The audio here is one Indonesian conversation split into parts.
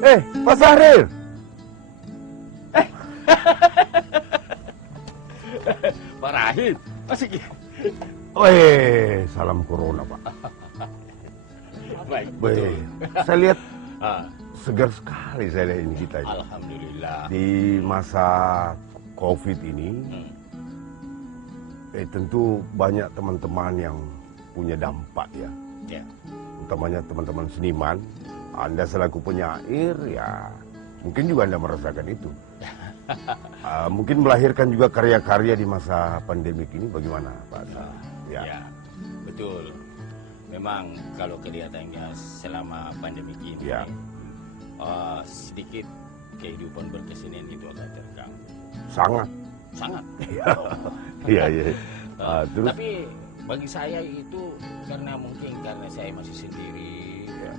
Pak Sahril. Pak Rahim, masih Salam corona, Pak. baik. Weh, saya lihat Ah, segar sekali saya lihat ini kita ini. Alhamdulillah. Di masa COVID ini, tentu banyak teman-teman yang punya dampak ya. Ya. Utamanya teman-teman seniman. Anda selaku penyair ya, mungkin juga Anda merasakan itu. Mungkin melahirkan juga karya-karya di masa pandemik ini, bagaimana Pak? Ya, betul. Memang kalau kelihatannya selama pandemi ini, Ya. sedikit kehidupan berkesenian itu agak terganggu. Sangat. Sangat. Iya. Terus, Tapi bagi saya itu mungkin karena saya masih sendiri, ya,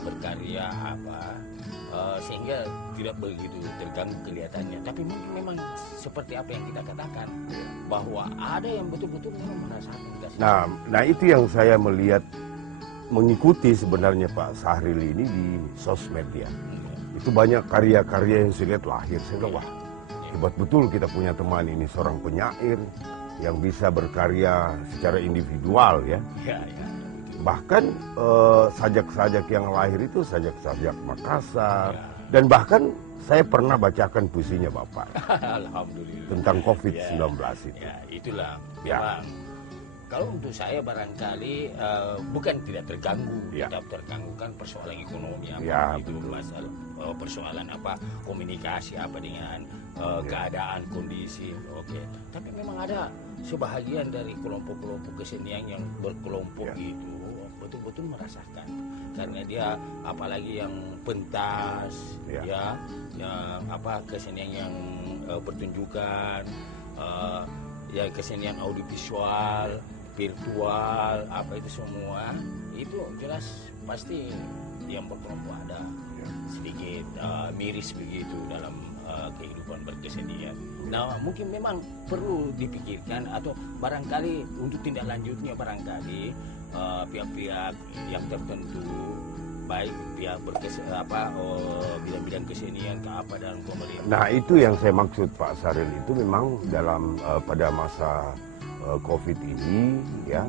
berkarya sehingga tidak begitu terganggu kelihatannya. Tapi mungkin memang seperti apa yang kita katakan, bahwa ada yang betul-betul memang merasakan kasih. nah itu yang saya melihat mengikuti sebenarnya Pak Sahril ini di sosmed ya. Itu banyak karya-karya yang saya lihat lahir. Saya bilang, wah, hebat betul kita punya teman ini, seorang penyair yang bisa berkarya secara individual ya. Ya. Bahkan sajak-sajak yang lahir itu sajak-sajak Makassar. Ya. Dan bahkan saya pernah bacakan puisinya Bapak Alhamdulillah. tentang COVID-19 itu. Ya, itulah. Ya. Memang kalau untuk saya barangkali bukan tidak terganggu, Ya. tetap terganggu kan persoalan ekonomi apa Ya, itu masalah persoalan komunikasi dengan keadaan kondisi. Oke. Tapi memang ada sebahagian dari kelompok-kelompok kesenian yang berkelompok Ya. itu betul-betul merasakan karena dia apalagi yang pentas Ya. kesenian yang pertunjukan kesenian audiovisual virtual itu semua itu jelas pasti yang berkelompok ada sedikit miris begitu dalam kehidupan berkesenian. Nah, mungkin memang perlu dipikirkan atau barangkali untuk tindak lanjutnya barangkali pihak-pihak yang tertentu baik pihak bidang-bidang kesenian dan pemerintah. Nah itu yang saya maksud Pak Sahril, itu memang dalam pada masa COVID ini ya,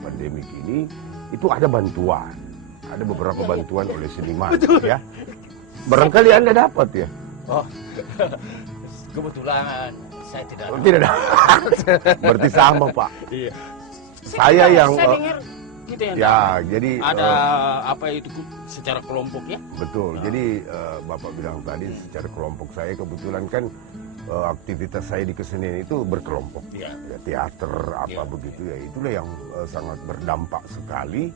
pandemik ini itu ada bantuan, ada beberapa bantuan oleh seniman. Betul. Ya. Barangkali Anda dapat ya. Oh, kebetulan saya tidak. Tidak dapat. Berarti sama Pak. Iya. Saya yang dengar gitu ya, jadi ada itu secara kelompok ya. betul. Jadi Bapak bilang tadi secara kelompok, saya kebetulan kan aktivitas saya di kesenian itu berkelompok. Ya. Ya, teater begitu ya. Itulah yang sangat berdampak sekali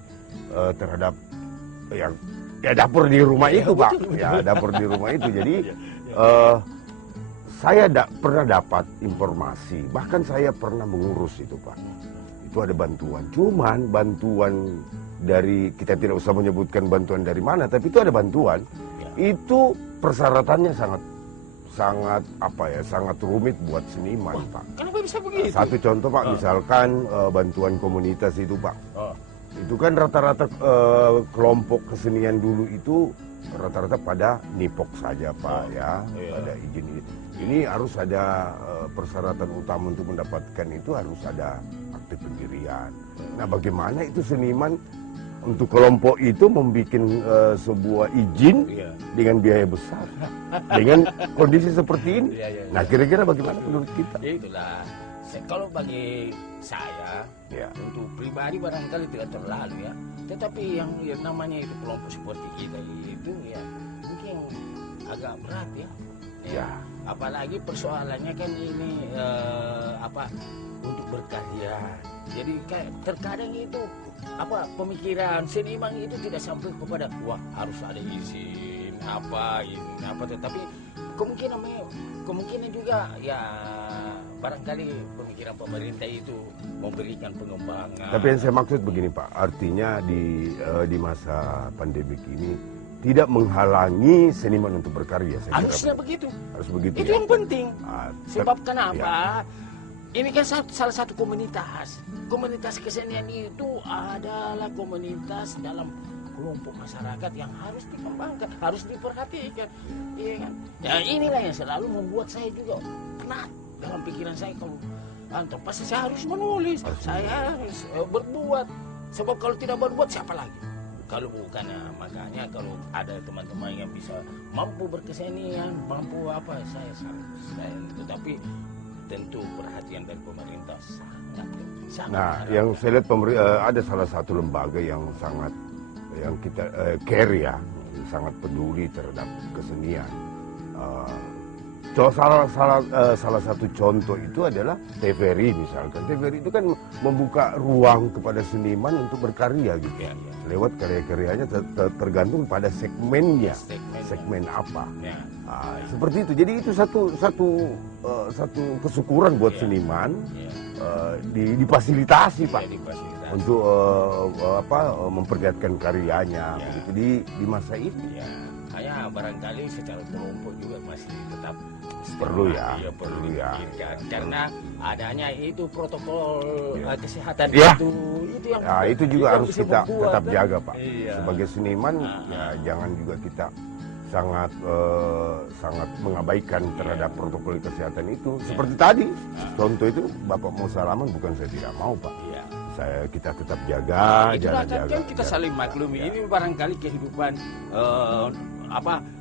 terhadap ya dapur di rumah itu Pak. Betul. Ya, dapur di rumah itu. Jadi saya pernah dapat informasi, bahkan saya pernah mengurus itu Pak. Itu ada bantuan. Cuman bantuan dari, kita tidak usah menyebutkan bantuan dari mana, tapi itu ada bantuan. Ya. Itu persyaratannya sangat rumit buat seniman Pak. Kenapa bisa begitu? Satu contoh Pak, misalkan bantuan komunitas itu Pak. Itu kan rata-rata kelompok kesenian dulu itu rata-rata pada nipok saja Pak ya, pada izin. Ini harus ada persyaratan utama untuk mendapatkan itu, harus ada akte pendirian. Nah bagaimana itu seniman untuk kelompok itu membuat sebuah izin dengan biaya besar, dengan kondisi seperti ini. Nah kira-kira bagaimana menurut kita? Ya itulah. Kalau bagi saya, untuk pribadi barangkali tidak terlalu ya. Tetapi yang namanya itu kelompok seperti kita itu ya mungkin agak berat ya. Apalagi persoalannya kan ini untuk berkarya. Jadi terkadang itu pemikiran seniman itu tidak sampai kepada wah harus ada izin tetapi kemungkinan juga ya barangkali pemikiran pemerintah itu memberikan pengembangan. Tapi yang saya maksud begini Pak, artinya di masa pandemik ini tidak menghalangi seniman untuk berkarya. Harusnya begitu. Harus begitu. Itu yang penting. Sebab kenapa? Ya. Ini kan salah satu komunitas. Komunitas kesenian itu adalah komunitas dalam kelompok masyarakat yang harus dikembangkan, harus diperhatikan, iya kan? Ya inilah yang selalu membuat saya juga penat dalam pikiran saya kalau pasti saya harus menulis, saya harus berbuat. Sebab kalau tidak berbuat siapa lagi? Kalau bukan makanya kalau ada teman-teman yang bisa mampu berkesenian, mampu apa, saya tetapi tentu perhatian dari pemerintah sangat. Nah, yang saya lihat ada salah satu lembaga yang sangat kita care ya, sangat peduli terhadap kesenian. Salah satu contoh itu adalah TVRI misalkan. TVRI itu kan membuka ruang kepada seniman untuk berkarya gitu. Ya. Lewat karya-karyanya tergantung pada segmennya, segmen apa. Ya. Seperti itu. Jadi itu satu kesyukuran buat seniman difasilitasi Pak. Untuk memperlihatkan karyanya begitu di masa ini. Ya. Hanya barangkali secara kelompok juga masih tetap perlu ya, karena adanya itu protokol kesehatan ya. itu yang itu juga harus kita tetap jaga Pak. Iya. Sebagai seniman ya jangan juga kita sangat mengabaikan terhadap protokol kesehatan itu. Seperti tadi contoh itu Bapak mau salaman, bukan saya tidak mau Pak. Iya. Kita tetap jaga, jaga. Kan kita saling maklumi. Ini barangkali kehidupan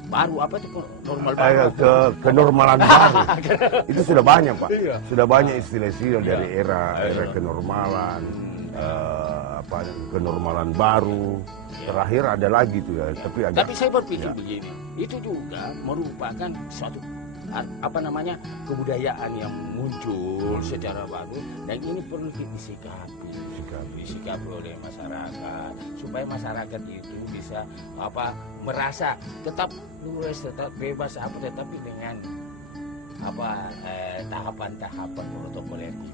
baru itu normal baru. Kenormalan baru. Itu sudah banyak Pak. Iya. Sudah banyak istilah-istilah dari era kenormalan, kenormalan baru. Terakhir ada lagi tuh ya. Tapi saya berpikir begini, itu juga merupakan suatu kebudayaan yang muncul secara baru dan ini perlu disikapi oleh masyarakat supaya masyarakat itu bisa merasa tetap luas, tetap bebas tetapi dengan tahapan-tahapan protokoler itu.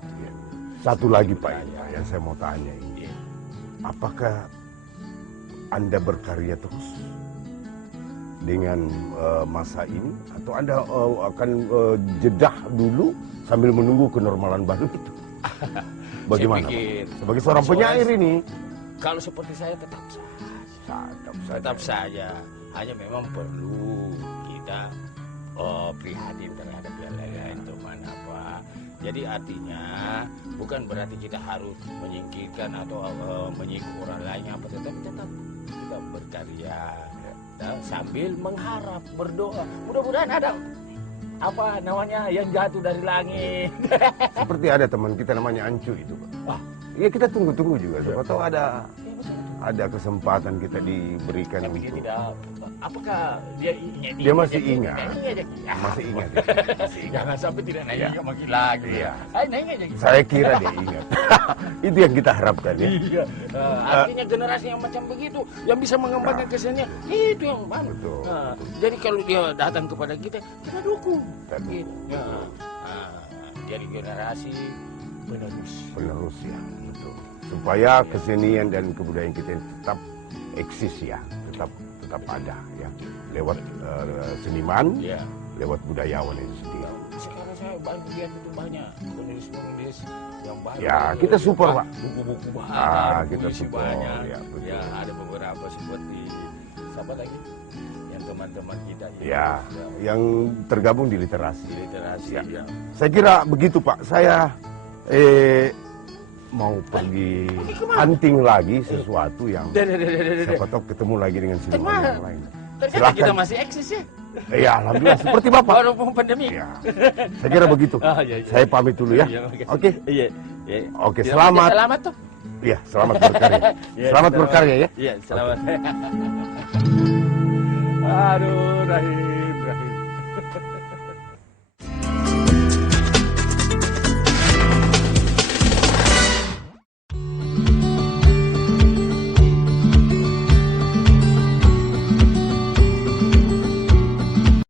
Satu lagi Pak yang saya mau tanya ini, apakah Anda berkarya terus dengan masa ini atau Anda akan jedah dulu sambil menunggu kenormalan baru itu? Bagaimana? Sebagai seorang penyair ini, kalau seperti saya tetap saja. Hanya memang perlu kita prihatin terhadap yang lain teman apa. Jadi artinya bukan berarti kita harus menyingkirkan atau menyingkir orang lain tetapi tetap kita berkarya. Sambil mengharap, berdoa, mudah-mudahan ada yang jatuh dari langit. Seperti ada teman kita namanya Ancu itu Pak. Iya, kita tunggu-tunggu juga. Siapa tahu ada kesempatan kita diberikan tapi untuk. Apakah dia ingat? Dia masih ingat. Masih ingat. Jangan sampai tidak nanya makin lagi. Iya. Saya kira dia ingat. Itu yang kita harapkan ya. Iya. Artinya generasi yang macam begitu yang bisa mengembangkan kesenian itu yang bagus. Jadi kalau dia datang kepada kita dukung. Jadi generasi penerus ya, betul. Supaya kesenian dan kebudayaan kita tetap eksis ya, tetap ada ya, lewat seniman, lewat budayawan itu sendiri. Sekarang saya lihat itu banyak penulis-penulis yang baru. Ya, kita support Pak. Buku-buku banyak, kita support. Banyak. Ya, ya, ada beberapa seperti siapa lagi? Yang teman-teman kita. Ya, yang tergabung di literasi. Ya. Saya kira begitu Pak. Saya mau pergi hunting lagi sesuatu yang siapa tahu ketemu lagi dengan seniman yang lain. Ternyata kita masih eksis ya. Iya, alhamdulillah seperti Bapak. Walaupun pandemi. Ya. Saya kira begitu. Iya. Saya pamit dulu ya. Oke. Iya. Oke, selamat. Selamat tuh. Iya, selamat berkarya. Selamat berkarya ya. Iya, selamat. Aduh, Rahim.